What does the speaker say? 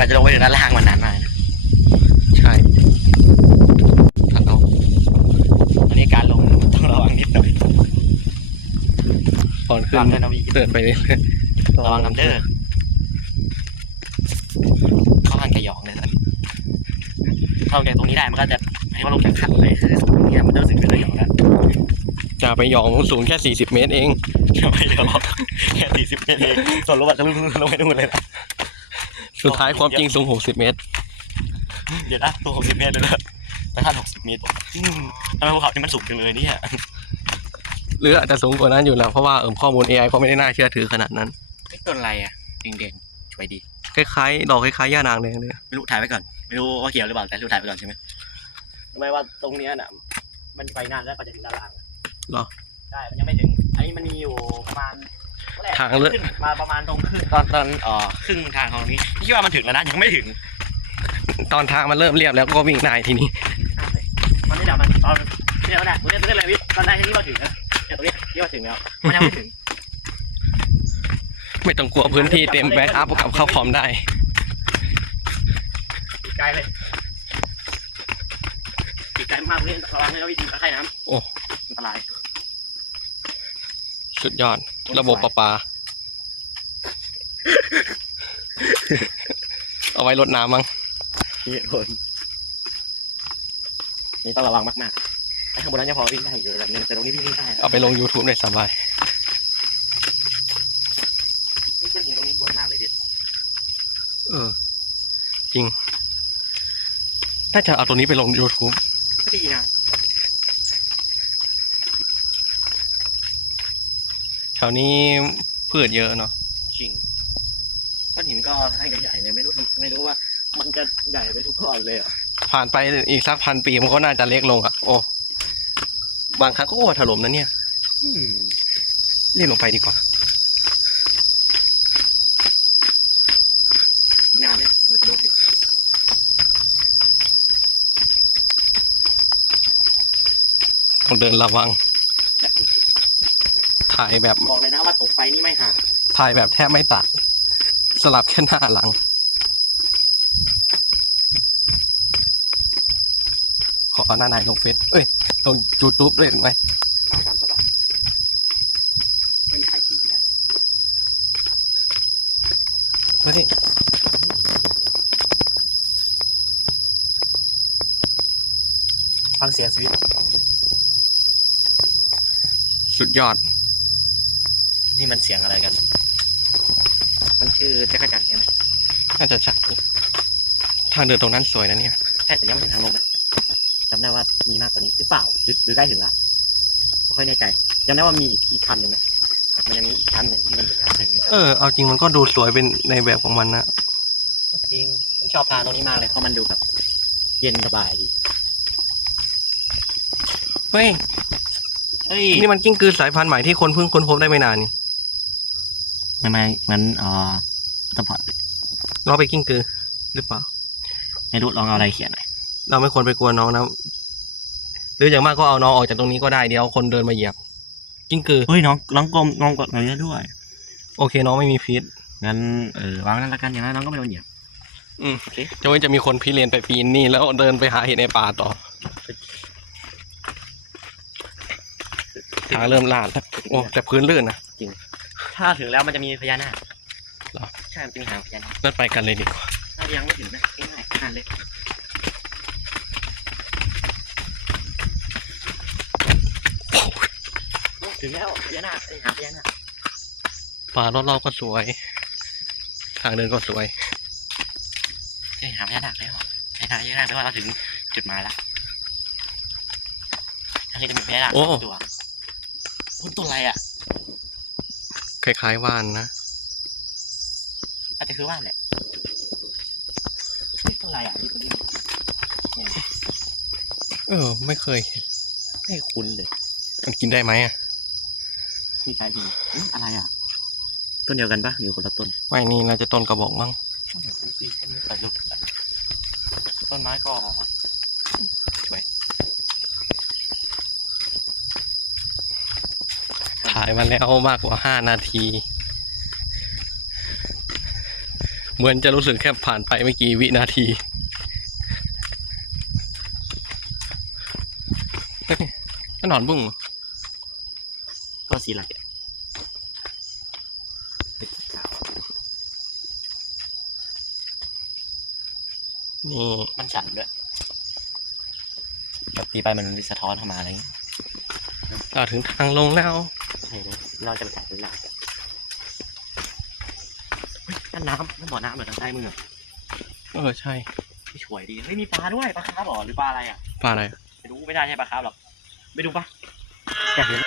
ว่าจะลงไปถึงด้านล่างมันนานมากนะใช่ถ้าเราวันนี้การลงต้องระวังนิดหน่อยก่อนขึ้ระนวังด้วยนะพี่เดินไปเรื่อยๆระวังน้ำเด้อเข้าทางกระหยองเลยนะเข้าจากตรงนี้ได้มันก็จะให้ว่าลงจากขันเลยคือตรงเนี้ยมันจะรู้สึกเป็นกระหยองแล้วจะไปหยองสูงแค่ 40 เมตรเองจะไม่ยอมแค่สี่สิบเมตรเองส่วนรถบัสจะลงลงไปนู่นเลยนะ สุดท้ายความจริงสูง60เมตร เดี๋ยวนะตัวหกสิบเมตรเลยนะแต่ถ้าหกสิบเมตรอืมทำไมภูเขาที่มันสูงจังเลยเนี่ยหรืออาจจะสูงกว่านั้นอยู่แล้วเพราะว่าเออข้อมูล AI เขาไม่ได้น่าเชื่อถือขนาดนั้น ไอ้ต้นอะไรอะเด่นๆช่วยดี คล้ายๆดอกคล้ายๆย่านางแดงเลยไม่รู้ถ่ายไว้ก่อน ไม่รู้ว่าเกี่ยวหรือเปล่าแต่รู้ถ่ายไว้ก่อนใช่ไหมทำไมว่าตรงเนี้ยน่ะ มันไปนานแล้วก็จะถึงด้านล่างเหรอใช่มันยังไม่ถึง อันนี้มันมีอยู่ประมาณแรก ทางเลือกขึ้นมาประมาณตรงครึ่งตอนตอนเอ่อครึ่งทางของนี้นี่คิดว่ามันถึงแล้วนะยังไม่ถึง ตอนทางมันเริ่มเรียบแล้วก็วิ่งได้ทีนี้มันไม่ดับมันตอนเนี่ยมันเนี่ยตรงเนี้ยตรงเนี้ยอะไรพี่ตอนแรกที่ว่าถึงนะเนี่ยตรงเนี้ยที่ว่าถึงแล้วมันยังไม่ถึง ไม่ต้องกลัวพื้นที่เต็มแบ็กอัพกับเข้าคอมได้อีกไกลเลยอีกไกลมากเลยระวังนะวิธีตะไคร่น้ำโอ้อันตราย สุดยอด ระบบประปา เอาไว้รดน้ำมั้งเหตุผลนี่ต้องระวังมากๆไอ้ข้างบนนั้นยังพอวิ่งได้อยู่แบบนึงแต่ตรงนี้พี่วิ่งได้เอาไปลง YouTube ได้สบายขึ้นถึงตรงนี้ปวดมากเลยพี่เออ จริง น่าจะเอาตัวนี้ไปลง YouTube ก็ดีนะแถวนี้พืชเยอะเนาะจริง ก้อนหินก็ให้ใหญ่ๆเลยไม่รู้ทำไม่รู้ว่า มันจะใหญ่ไปทุกก้อนเลยเหรอผ่านไปอีกสักพันปีมันก็น่าจะเล็กลงอะโอ้บางครั้งก็ว่าถล่มนะเนี่ยอืมรีบลงไปดีกว่านานเนี่ยมันจะลดอยู่ต้องเดินระวัง ถ่ายแบบบอกเลยนะว่าตกไปนี่ไม่ห่างถ่ายแบบแทบไม่ตัด สลับแค่หน้าหลัง ขอเอาหน้าไหนลงเฟซเอ้ย ลงยูทูบด้วยไหมตามสบายไม่มีใครกินนะเฮ้ยฟังเสียงสวิตช์สุดยอด นี่มันเสียงอะไรกัน มันชื่อจักรจันทร์ใช่ไหมน่าจะชักทางเดินตรงนั้นสวยนะเนี่ยใช่แต่ยังไม่ถึงทางลงนะจำได้ว่ามีมากกว่านี้หรือเปล่าหรือหรือใกล้ถึงละไม่ค่อยแน่ใจจำได้ว่ามีอีกอีกคันหนึ่งนะมันยังมีอีกคันหนึ่งที่มันถึงทางถึงเออเอาจริงมันก็ดูสวยเป็นในแบบของมันนะจริงผมชอบทางตรงนี้มากเลยเพราะมันดูแบบเย็นสบายดีเฮ้ยเฮ้ยนี่มันกิ้งกือสายพันธุ์ใหม่ที่คนเพิ่งค้นพบได้ไม่นานนี่ มันมันมันเอ่อตะพอดเราไปกิ้งกือ หรือเปล่า ไม่รู้ลองเอาอะไรเขียนหน่อยเราไม่ควรไปกลัวน้องนะ หรืออย่างมากก็เอาน้องออกจากตรงนี้ก็ได้เดี๋ยวคนเดินมาเหยียบ กิ้งกือ เฮ้ยน้องน้องกลมน้องกดอะไรได้ด้วย โอเค น้องไม่มีพิษ งั้นเออวางนั่นละกันอย่างนั้นน้องก็ไม่โดนเหยียบอืม โอเคจะไว้จะมีคนพิเรียนไปปีนนี่แล้วเดินไปหาเห็ดในป่าต่อทางเริ่มลาดแล้วโอ้แต่พื้นลื่นนะ ถ้าถึงแล้วมันจะมีพญานาคเหรอ ใช่ มันจะมีหางพญานาคนั่นไปกันเลยดีกว่าถ้ายังไม่ถึงนะง่ายๆนานเลยโอ้ถึงแล้วพญานาคไอ้หางพญานาคป่ารอบๆก็สวย ทางเดินก็สวย ไอ้หางพญานาคแล้วไอ้หางพญานาคแปลว่าเราถึงจุดหมายแล้วทางนี้จะมีพญานาคโอ้ สองตัวโอ้ตัวอะไรอะ คล้ายๆว่านนะ อาจจะคือว่านแหละนี่ตัวอะไรอะนี่ตัวนี้เออ ไม่เคย ไม่คุ้นเลย มันกินได้ไหมอะมีคล้ายหินเอ๊ะอะไรอะ ต้นเดียวกันปะหรือคนละต้นไม่นี่เราจะต้นกระบอกมั้งแต่ลูกต้นไม้ก็ถ่ถ่ายมาแล้วมากกว่าห้านาที เหมือนจะรู้สึกแค่ผ่านไปไม่กี่วินาทีเฮ้ยนั่นหนอนบุ้งเหรอก็สีอะไรอะเป็นสีขาวนี่มันฉันด้วยแบบตีไปมันสะท้อนเข้ามาอะไรอย่างเงี้ยเราถึงทางลงแล้ว ใช่เลยเราจะไปถ่ายเป็นหลักเฮ้ยนั่นน้ำนั่นบ่อน้ำเหมือนทางใต้มือเออใช่ไม่ช่วยดีเฮ้ยมีปลาด้วยปลาคาร์ฟเหรอหรือปลาอะไรอะปลาอะไรไม่รู้ไม่ได้ใช่ปลาคาร์ฟหรอกไปดูปะอยากเห็น